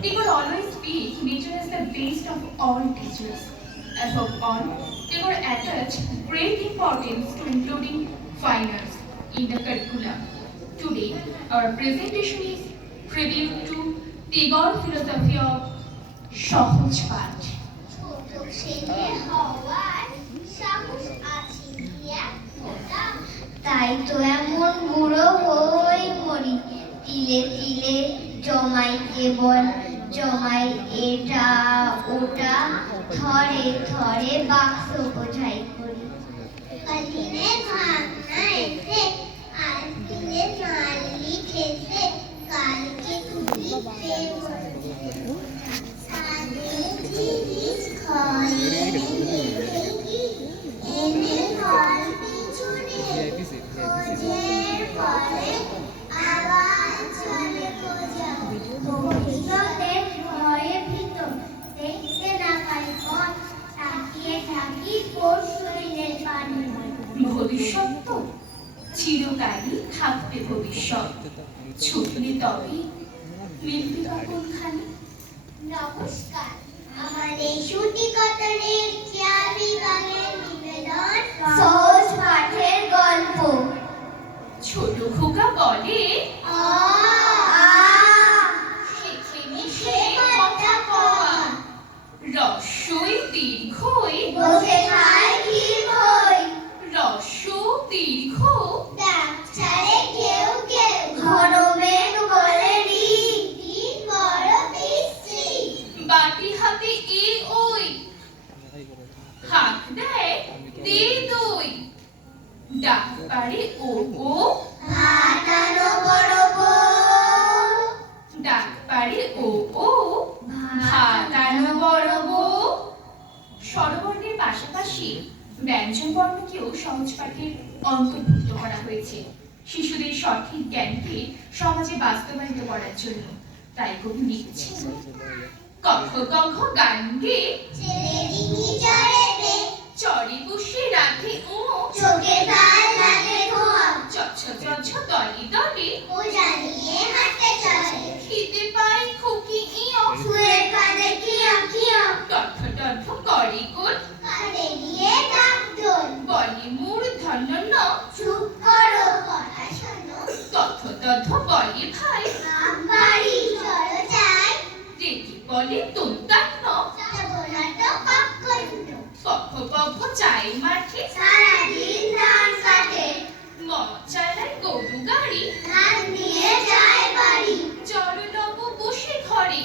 They would always speak nature as the best of all teachers. Above all, they would attach great importance to including fine arts in the curriculum. Today, our presentation is tribute to Tagore philosophy of সহজ পাঠ। ছোট ছেলে হওয়ার সাহস আছে কি এতটা? তাই তো এমন বুড়ো হই মরি, তিলে তিলে জমাই কেবল, জমাই এটা ওটা, থরে থরে বাক্স বোঝাই করি। কালিনে ভাবনা এসে আর দিনে নাল লিখেছে, কালকে তুমি জিনিস খয়ে এনে ফল পিছনে খোঁজের পরে আবার চলে খোঁজা। ভবিষ্যতের ভয়ে ভিতর দেখতে না পাই পথ, তাকিয়ে থাকি পরশু দিনের পানে। ভবিষ্যৎ তো চিরকালই থাকবে ভবিষ্যৎ, ছুটলে তবে মিলবে কোনখানে। নমস্কার, আমাদের শ্রুতি কতনের চেয়ার বিভাগের নিবেদন সহজ পাঠের গল্প। ছোট খোকা বলে আ শেখে মিশে কথা কওয়া, রস্বই দীর্ঘই বসে খায় ক্ষীর খই, রস্ব দীর্ঘ ডাকছাড়ে কেউ কেউ, ঘন মেঘ বলে দিন বড় বৃষ্টি। বাটি হাতে এ ওই, হাত দেয় দে দই, ডাক পারে ও ও, ভাত আনো বড় বউ, ডাক পারে ও ও, ভাত আনো বড় বউ। স্বরবর্ণের পাশাপাশি ব্যঞ্জন বর্ণকেও সহজ পাঠের অন্তর্ভুক্ত করা হয়েছে শিশুদের সঠিক জ্ঞানকে সমাজে বাস্তবায়িত করার জন্য। তাই কবি লিখছেন, কখ কখ গান গে ছেলে ডিঙি চড়েতে, চড়ে বসে রাধে ও, চোখে তার লাগে ধোঁয়া, চচ্ছ চচ্ছ দলে দলে, ও জানিয়ে হাঁটতে চলে, খিদে পায় খুকি ইয়, শুয়ে কাঁদে কিয়া কিয়া, তথ্য তথ্য করে কোন, কাঁধে দিয়ে ডাক দোল, বলে মূর্ধন্য ন, চুপ করো পড়াশোনো, তথ্য তথ্য বলে ভাই, বাড়ি চলো যাই, রেখে বলে তোন্তান্ন, যাবো না তো কক্ষ দুটো, পক্ষ পক্ষ চাই মাঠে, সারাদিন ধান কাটে, ম চালায় গরু গাড়ি, ধান দিয়ে যায় বাড়ি, জড়লব বসে ঘরে,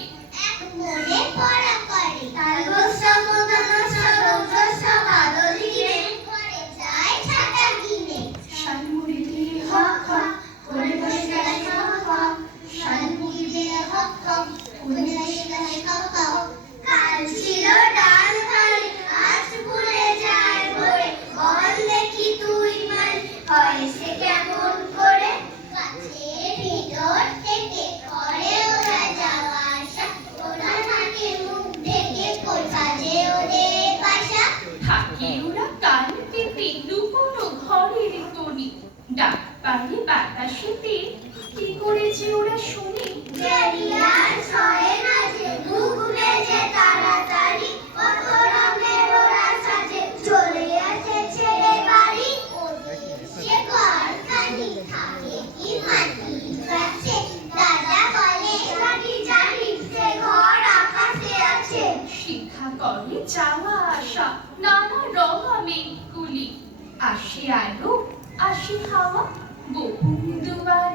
এক মনে পড়া করে, তার বস্তা মোদানো সরঞ্জস্ব বাদল ঘিরে, করে যায় ছাতা কিনে, শালমুড়ি দিয়ে হক হক করে বসে গেছে হক হক, শালমুড়ি দিয়ে হক হক, করে বসে গেছে হক হক। কাল ছিল ডাল খালি, আজ ভুলে যায় ভরে, বল দেখি তুই মানে হয়েছে কেমন করে, গাছের ভিতর থেকে করে ওরা যাওয়া আসা, ওরা থাকে মুখ ঢেকে, কই কাজে ওদের বাসা। থাকে ওরা কান পেতে লুকোনো ঘরের কোণে, ডাক পারে বাতাসেতে কি করেছে ওরা শুনে, দেরিয়ার ছয়ে নাচে, মুখ বেজে তাড়াতাড়ি, কত রঙের ওরা সাজে, চলে আসে ছেলে বাড়ি। ওদের সে ঘরখানি থাকে কি মাটির কাছে, দাদা বলে জানি জানি সে ঘর আকাশে আছে। শিক্ষা করে যাওয়া আসা নানা রঙা মেঘগুলি, আসে আলো আসে হাওয়া, বহু দুয়ার